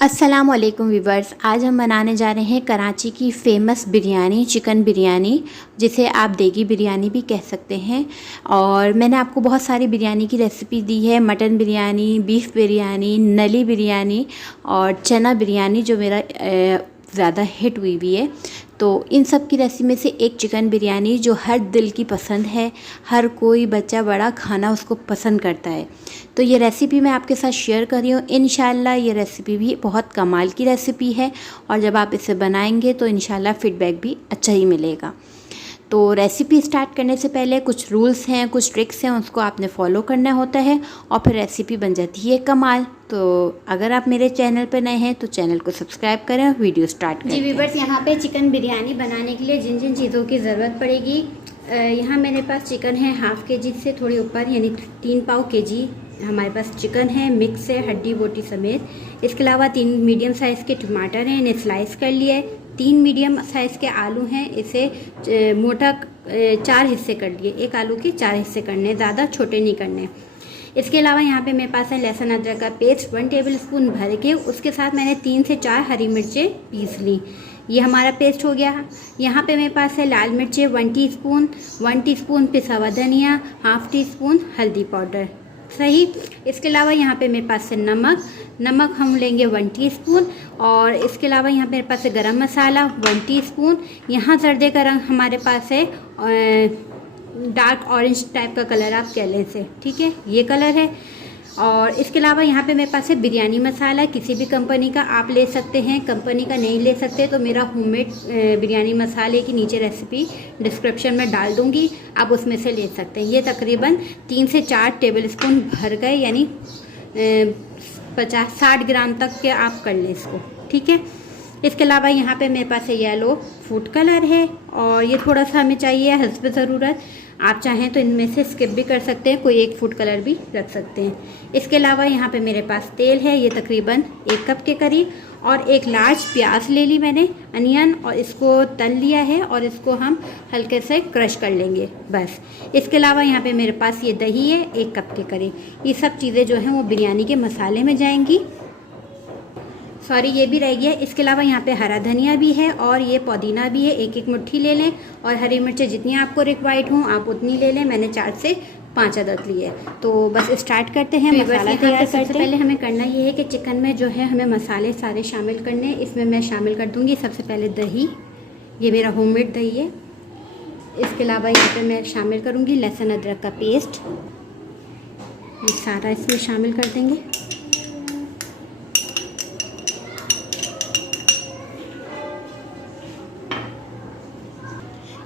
अस्सलामुअलैकुम व्यूवर्स। आज हम बनाने जा रहे हैं कराची की फ़ेमस बिरयानी, चिकन बिरयानी, जिसे आप देगी बिरयानी भी कह सकते हैं। और मैंने आपको बहुत सारी बिरयानी की रेसिपी दी है, मटन बिरयानी, बीफ बिरयानी, नली बिरयानी और चना बिरयानी, जो मेरा ज़्यादा हिट हुई है। तो इन सब की रेसिपी में से एक चिकन बिरयानी जो हर दिल की पसंद है, हर कोई बच्चा बड़ा खाना उसको पसंद करता है। तो ये रेसिपी मैं आपके साथ शेयर कर रही हूँ। इंशाल्लाह ये रेसिपी भी बहुत कमाल की रेसिपी है और जब आप इसे बनाएंगे तो इंशाल्लाह फ़ीडबैक भी अच्छा ही मिलेगा। तो रेसिपी स्टार्ट करने से पहले कुछ रूल्स हैं, कुछ ट्रिक्स हैं, उसको आपने फॉलो करना होता है और फिर रेसिपी बन जाती है कमाल। तो अगर आप मेरे चैनल पर नए हैं तो चैनल को सब्सक्राइब करें और वीडियो स्टार्ट करें। जी व्यूवर्स, यहाँ पे चिकन बिरयानी बनाने के लिए जिन जिन चीज़ों की ज़रूरत पड़ेगी, यहाँ मेरे पास चिकन है हाफ़ केजी से थोड़ी ऊपर, यानी 3 पाव केजी हमारे पास चिकन है, मिक्स है हड्डी बोटी समेत। इसके अलावा 3 मीडियम साइज़ के टमाटर हैं, इन्हें स्लाइस कर लिया है। 3 मीडियम साइज़ के आलू हैं, इसे मोटा 4 हिस्से कर लिए। एक आलू के 4 हिस्से करने, ज़्यादा छोटे नहीं करने। इसके अलावा यहाँ पे मेरे पास है लहसुन अदरक का पेस्ट 1 टेबल स्पून भर के, उसके साथ मैंने 3 से 4 हरी मिर्चें पीस ली। ये हमारा पेस्ट हो गया। यहाँ पे मेरे पास है लाल मिर्चें 1 टीस्पून, 1 टीस्पून पिसा हुआ धनिया, हाफ़ टी स्पून हल्दी पाउडर, सही। इसके अलावा यहाँ पे मेरे पास है नमक हम लेंगे 1 टीस्पून। और इसके अलावा यहाँ पे मेरे पास है गरम मसाला 1 टीस्पून। यहाँ जर्दे का रंग हमारे पास है डार्क ऑरेंज टाइप का कलर आप कह लें से, ठीक है, ये कलर है। और इसके अलावा यहाँ पे मेरे पास है बिरयानी मसाला, किसी भी कंपनी का आप ले सकते हैं, कंपनी का नहीं ले सकते तो मेरा होममेड बिरयानी मसाले की नीचे रेसिपी डिस्क्रिप्शन में डाल दूँगी, आप उसमें से ले सकते हैं। ये तकरीबन 3 से 4 टेबल स्पून भर गए, यानी 50-60 ग्राम तक के आप कर लें इसको, ठीक है। इसके अलावा यहाँ पे मेरे पास है येलो फूड कलर है और ये थोड़ा सा हमें चाहिए हस्ब ज़रूरत। आप चाहें तो इनमें से स्किप भी कर सकते हैं, कोई एक फूड कलर भी रख सकते हैं। इसके अलावा यहाँ पे मेरे पास तेल है, ये तकरीबन 1 कप के करीब। और एक लार्ज प्याज ले ली मैंने, अनियन, और इसको तल लिया है और इसको हम हल्के से क्रश कर लेंगे, बस। इसके अलावा यहाँ पे मेरे पास ये दही है 1 कप के करीब। ये सब चीज़ें जो हैं वो बिरयानी के मसाले में जाएंगी। सॉरी, ये भी रह गया। इसके अलावा यहाँ पे हरा धनिया भी है और ये पुदीना भी है, 1-1 मुट्ठी ले लें। और हरी मिर्चें जितनी आपको रिक्वायर्ड हों आप उतनी ले लें, मैंने 4 से 5 अदद लिए। तो बस स्टार्ट करते हैं मसाला तैयार। सबसे पहले हमें करना ये है कि चिकन में जो है हमें मसाले सारे शामिल करने। इसमें मैं शामिल कर दूँगी सबसे पहले दही, ये मेरा होममेड दही है। इसके अलावा यहाँ पर मैं शामिल करूँगी लहसुन अदरक का पेस्ट, ये सारा इसमें शामिल कर देंगे।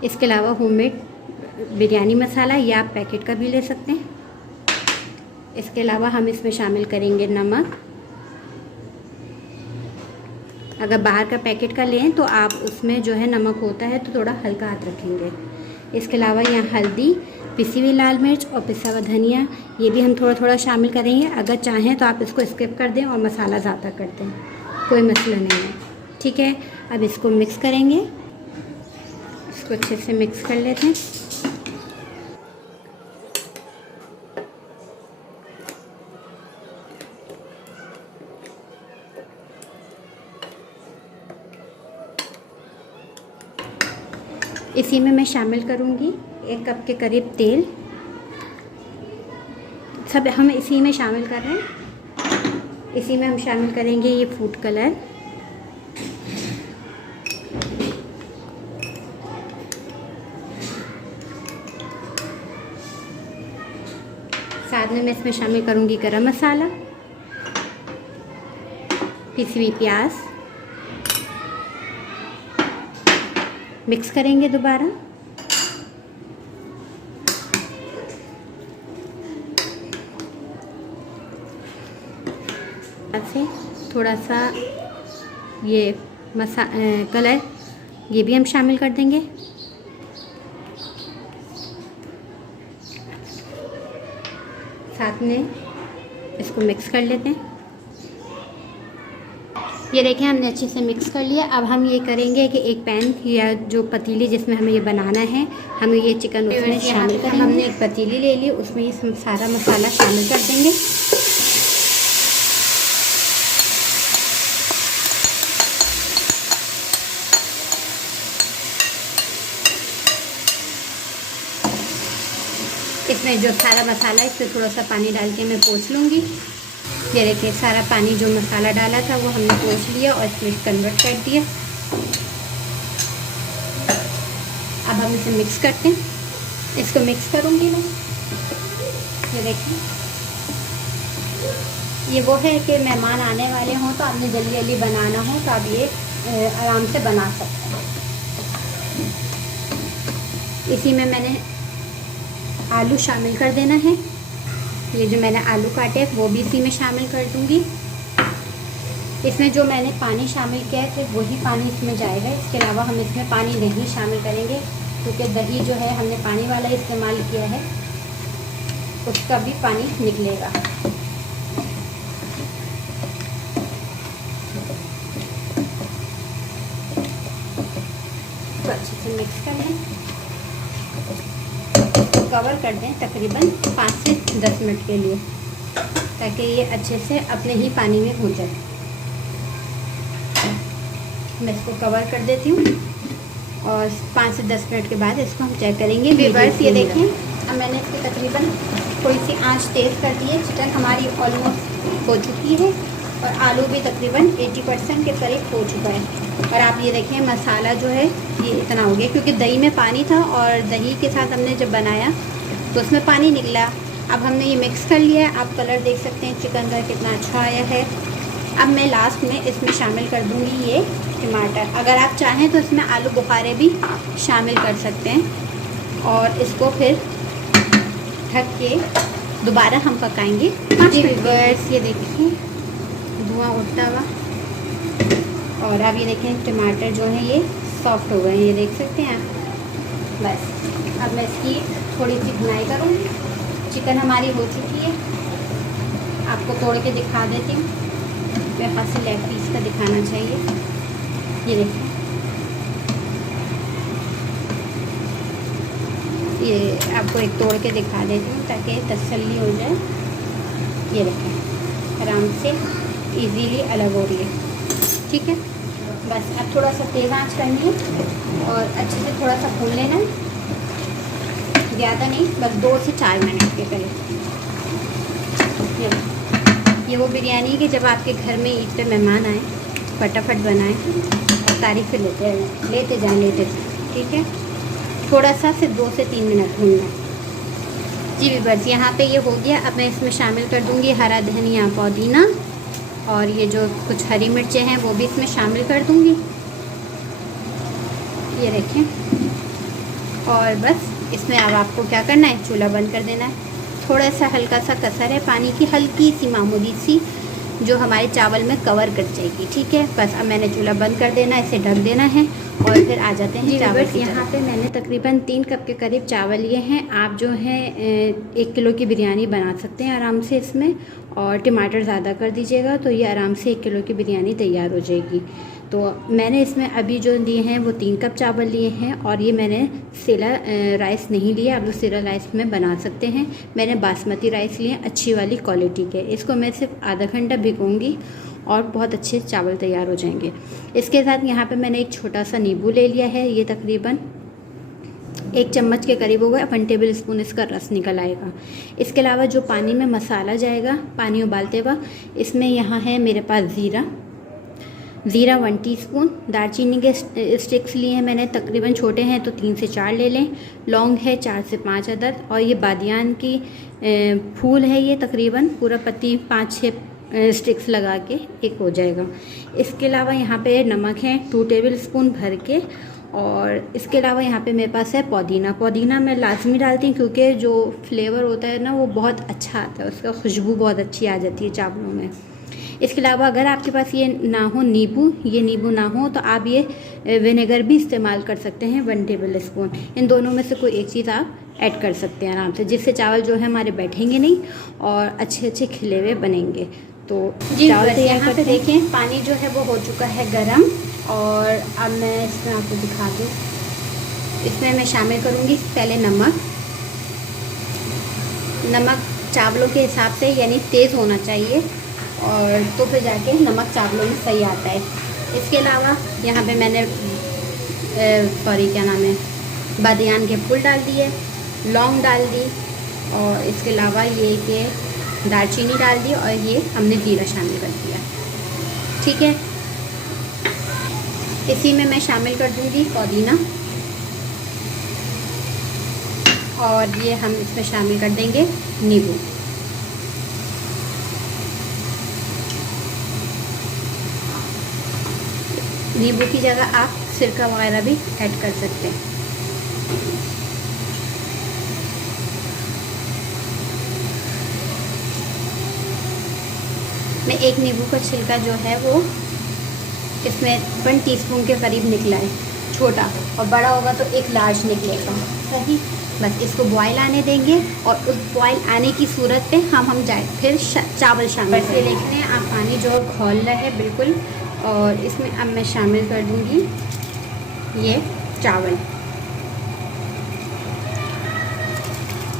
इसके अलावा होममेड बिरयानी मसाला, या आप पैकेट का भी ले सकते हैं। इसके अलावा हम इसमें शामिल करेंगे नमक। अगर बाहर का पैकेट का लें तो आप उसमें जो है नमक होता है तो थोड़ा हल्का हाथ रखेंगे। इसके अलावा यहाँ हल्दी, पिसी हुई लाल मिर्च और पिसा हुआ धनिया, ये भी हम थोड़ा थोड़ा शामिल करेंगे। अगर चाहें तो आप इसको स्किप कर दें और मसाला ज़्यादा कर दें, कोई मसला नहीं है, ठीक है। अब इसको मिक्स करेंगे, इसको अच्छे से मिक्स कर लेते हैं। इसी में मैं शामिल करूंगी 1 कप के करीब तेल, सब हम इसी में शामिल कर रहे हैं। इसी में हम शामिल करेंगे ये फूड कलर, साथ में मैं इसमें शामिल करूंगी गरम मसाला, पिसी हुई प्याज, मिक्स करेंगे दोबारा। से थोड़ा सा ये कलर, ये भी हम शामिल कर देंगे। साथ में इसको मिक्स कर लेते हैं। ये देखें हमने अच्छे से मिक्स कर लिया। अब हम ये करेंगे कि एक पैन या जो पतीली जिसमें हमें ये बनाना है, हम ये चिकन उसमें शामिल करेंगे। हमने एक पतीली ले ली, उसमें ये सारा मसाला शामिल कर देंगे। इसमें जो सारा मसाला है इससे थोड़ा सा पानी डाल के मैं पोंछ लूँगी। ये देखिए सारा पानी जो मसाला डाला था वो हमने पोंछ लिया और इसमें कन्वर्ट कर दिया। अब हम इसे मिक्स करते हैं। इसको मिक्स करूँगी मैं। ये देखिए ये वो है कि मेहमान आने वाले हों तो आपने जल्दी जल्दी बनाना हो तो आप ये आराम से बना सकते हैं। इसी में मैंने आलू शामिल कर देना है। ये जो मैंने आलू काटे वो भी इसी में शामिल कर दूंगी। इसमें जो मैंने पानी शामिल किया है वही पानी इसमें जाएगा। इसके अलावा हम इसमें पानी नहीं शामिल करेंगे क्योंकि दही जो है हमने पानी वाला इस्तेमाल किया है, उसका भी पानी निकलेगा। तो अच्छे से मिक्स कर लें, कवर कर दें तकरीबन 5 से 10 मिनट के लिए, ताकि ये अच्छे से अपने ही पानी में भून जाए। मैं इसको कवर कर देती हूँ और 5 से 10 मिनट के बाद इसको हम चेक करेंगे। व्यूअर्स ये देखें, अब मैंने इसकी तकरीबन थोड़ी सी आंच तेज़ कर दी है। चिकन हमारी ऑलमोस्ट हो चुकी है और आलू भी तकरीबन 80% के करीब हो चुका है। और आप ये देखें मसाला जो है ये इतना हो गया क्योंकि दही में पानी था और दही के साथ हमने जब बनाया तो उसमें पानी निकला। अब हमने ये मिक्स कर लिया है। आप कलर देख सकते हैं चिकन का कितना अच्छा आया है। अब मैं लास्ट में इसमें शामिल कर दूंगी ये टमाटर। अगर आप चाहें तो इसमें आलू बुखारे भी शामिल कर सकते हैं और इसको फिर ढक के दोबारा हम पकाएंगे। जी व्यूअर्स ये देखिए धुआं उठता हुआ, और अब ये देखें टमाटर जो है ये सॉफ्ट हो गए हैं, ये देख सकते हैं आप। बस अब मैं इसकी थोड़ी सी भुनाई करूँगी। चिकन हमारी हो चुकी है, आपको तोड़ के दिखा देती हूँ। मेरे पास से लेग पीस का दिखाना चाहिए। ये देखिए ये आपको एक तोड़ के दिखा देती हूँ ताकि तसल्ली हो जाए। ये देखें आराम से इजीली अलग हो रही है। ठीक है, बस अब थोड़ा सा तेज़ आंच करनी है और अच्छे से थोड़ा सा भून लेना है, ज़्यादा नहीं, बस 2 से 4 मिनट के करीब। ये वो बिरयानी कि जब आपके घर में ईद पे मेहमान आए फटाफट बनाएं और तारीफ़ें लेते जाएं। ठीक है, थोड़ा सा सिर्फ 2 से 3 मिनट भूनना है। जी व्यूअर्स यहाँ पे ये हो गया। अब मैं इसमें शामिल कर दूँगी हरा धनिया, पुदीना और ये जो कुछ हरी मिर्चें हैं वो भी इसमें शामिल कर दूँगी। ये देखें, और बस इसमें अब आपको क्या करना है, चूल्हा बंद कर देना है। थोड़ा सा हल्का सा कसर है पानी की, हल्की सी मामूली सी, जो हमारे चावल में कवर कर जाएगी। ठीक है, बस अब मैंने चूल्हा बंद कर देना है, इसे ढक देना है और फिर आ जाते हैं चावल की। यहाँ पे मैंने तकरीबन 3 कप के करीब चावल लिए हैं। आप जो है 1 किलो की बिरयानी बना सकते हैं आराम से इसमें, और टमाटर ज़्यादा कर दीजिएगा तो ये आराम से 1 किलो की बिरयानी तैयार हो जाएगी। तो मैंने इसमें अभी जो लिए हैं वो 3 कप चावल लिए हैं और ये मैंने सेला राइस नहीं लिया। आप लोग सेला राइस में बना सकते हैं। मैंने बासमती राइस लिए अच्छी वाली क्वालिटी के। इसको मैं सिर्फ आधा घंटा भिगोऊंगी और बहुत अच्छे चावल तैयार हो जाएंगे। इसके साथ यहाँ पे मैंने एक छोटा सा नींबू ले लिया है। ये तकरीबन 1 चम्मच के करीब होगा। 1 टेबल स्पून इसका रस निकल आएगा। इसके अलावा जो पानी में मसाला जाएगा, पानी उबालते वक्त, इसमें यहाँ है मेरे पास ज़ीरा 1 टीस्पून, दालचीनी के स्टिक्स लिए हैं मैंने, तकरीबन छोटे हैं तो 3 से 4 ले लें। लौंग है 4 से 5 अदद, और ये बादियान की फूल है, ये तकरीबन पूरा पत्ती 5-6 स्टिक्स लगा के एक हो जाएगा। इसके अलावा यहाँ पे नमक है 2 टेबल स्पून भर के, और इसके अलावा यहाँ पे मेरे पास है पुदीना मैं लाजमी डालती हूँ क्योंकि जो फ्लेवर होता है ना वो बहुत अच्छा आता है, उसका खुशबू बहुत अच्छी आ जाती है चावलों में। इसके अलावा अगर आपके पास ये ना हो नींबू ना हो तो आप ये विनेगर भी इस्तेमाल कर सकते हैं 1 टेबल स्पून। इन दोनों में से कोई एक चीज़ आप ऐड कर सकते हैं आराम से, जिससे चावल जो है हमारे बैठेंगे नहीं और अच्छे खिले हुए बनेंगे। तो जी यहाँ पे देखें पानी जो है वो हो चुका है गरम, और अब मैं इसमें आपको दिखा दूँ। इसमें मैं शामिल करूँगी पहले नमक चावलों के हिसाब से, यानी तेज़ होना चाहिए, और तो फिर जाके नमक चावलों में सही आता है। इसके अलावा यहाँ पे मैंने बादियान के फूल डाल दिए, लौंग डाल दी, और इसके अलावा ये कि दालचीनी डाल दी और ये हमने जीरा शामिल कर दिया। ठीक है, इसी में मैं शामिल कर दूँगी पुदीना और ये हम इसमें शामिल कर देंगे नींबू। नींबू की जगह आप सिरका वगैरह भी ऐड कर सकते हैं। मैं एक नींबू का छिलका जो है वो इसमें 1 टीस्पून के करीब निकला है, छोटा, और बड़ा होगा तो एक लार्ज निकलेगा। सही, बस इसको बॉयल आने देंगे और उस बॉयल आने की सूरत पे हम जाए फिर चावल शामिल करें। देख रहे हैं आप, पानी जो खौल रहा है बिल्कुल, और इसमें अब मैं शामिल कर दूंगी ये चावल,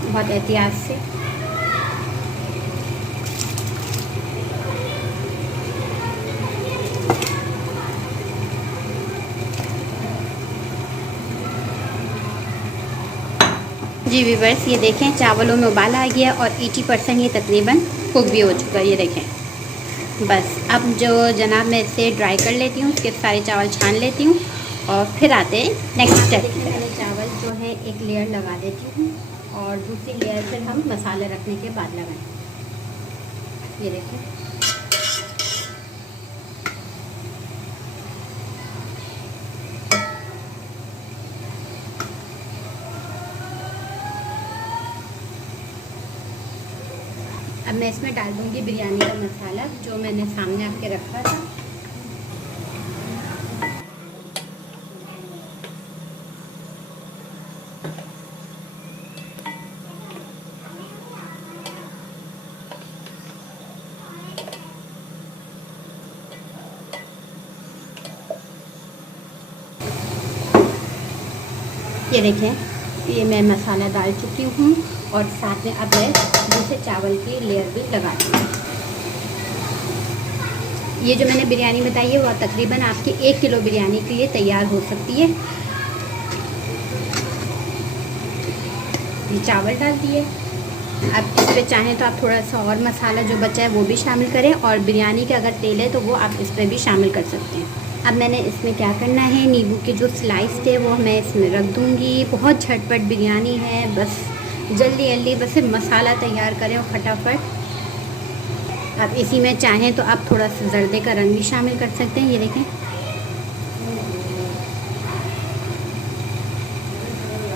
बहुत एहतियात से। जी व्यूअर्स, ये देखें चावलों में उबाल आ गया और 80% ये तकरीबन कुक भी हो चुका है। ये देखें, बस अब जो जनाब मैं इसे ड्राई कर लेती हूँ, उसके सारे चावल छान लेती हूँ और फिर आते हैं नेक्स्ट स्टेप। मैंने चावल जो है एक लेयर लगा देती हूँ और दूसरी लेयर फिर हम मसाले रखने के बाद लगाएं। ये देखें, अब मैं इसमें डाल दूँगी बिरयानी का मसाला जो मैंने सामने आपके रखा था। ये देखें, ये मैं मसाला डाल चुकी हूँ और साथ में अब मैं दूसरे चावल की लेयर भी लगा दूँगी। ये जो मैंने बिरयानी बताई है वो तकरीबन आपकी 1 किलो बिरयानी के लिए तैयार हो सकती है। ये चावल डाल दिए, अब इस पर चाहें तो आप थोड़ा सा और मसाला जो बचा है वो भी शामिल करें, और बिरयानी का अगर तेल है तो वो आप इस पर भी शामिल कर सकते हैं। अब मैंने इसमें क्या करना है, नींबू के जो स्लाइस थे वो मैं इसमें रख दूँगी। बहुत झटपट बिरयानी है, बस जल्दी जल्दी बस मसाला तैयार करें और फटाफट। अब इसी में चाहें तो आप थोड़ा सा जर्दे का रंग भी शामिल कर सकते हैं। ये देखें,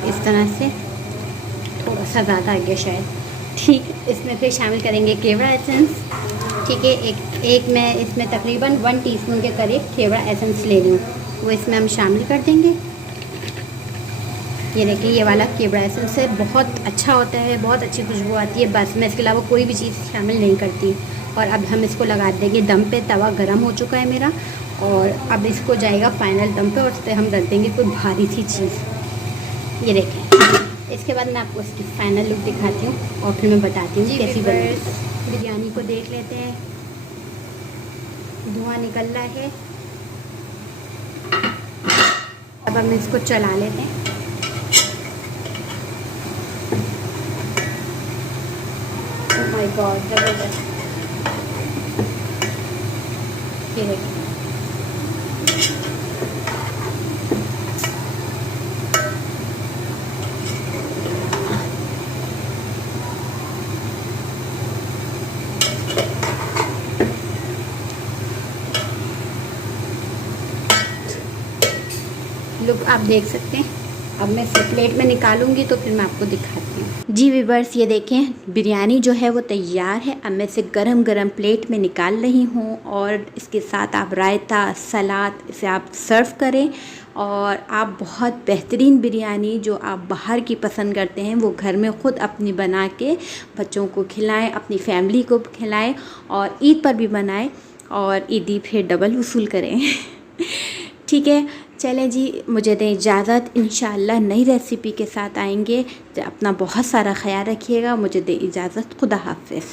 इस तरह से थोड़ा सा ज़्यादा आ गया शायद। ठीक, इसमें फिर शामिल करेंगे केवड़ा एसेंस। ठीक है, एक मैं इसमें तकरीबन 1 टीस्पून के करीब केवड़ा एसेंस ले रही हूँ, वो इसमें हम शामिल कर देंगे। ये देखिए, ये वाला केवड़ा एसेंस है, बहुत अच्छा होता है, बहुत अच्छी खुशबू आती है। बस मैं इसके अलावा कोई भी चीज़ शामिल नहीं करती। और अब हम इसको लगा देंगे दम पे। तवा गरम हो चुका है मेरा और अब इसको जाएगा फाइनल दम पे और उस पर हम रख देंगे कोई भारी सी चीज़। ये देखें, इसके बाद मैं आपको इसकी फाइनल लुक दिखाती हूँ और फिर मैं बताती हूँ कैसी बनी। बिरयानी को देख लेते हैं, धुआं निकल रहा है। अब हम इसको चला लेते हैं। ओह माय गॉड, जबरदस्त। ये देखिए, लुक आप देख सकते हैं। अब मैं इसे प्लेट में निकालूंगी तो फिर मैं आपको दिखाती हूँ। जी व्यूअर्स, ये देखें बिरयानी जो है वो तैयार है। अब मैं इसे गरम गरम प्लेट में निकाल रही हूँ और इसके साथ आप रायता, सलाद इसे आप सर्व करें और आप बहुत बेहतरीन बिरयानी जो आप बाहर की पसंद करते हैं वो घर में ख़ुद अपनी बना के बच्चों को खिलाएं, अपनी फैमिली को खिलाएं और ईद पर भी बनाएं और ईदी फिर डबल वसूल करें। ठीक है, चलें जी, मुझे दें इजाज़त। इंशाअल्लाह नई रेसिपी के साथ आएंगे। अपना बहुत सारा ख्याल रखिएगा। मुझे दें इजाज़त। खुदा हाफ़िज़।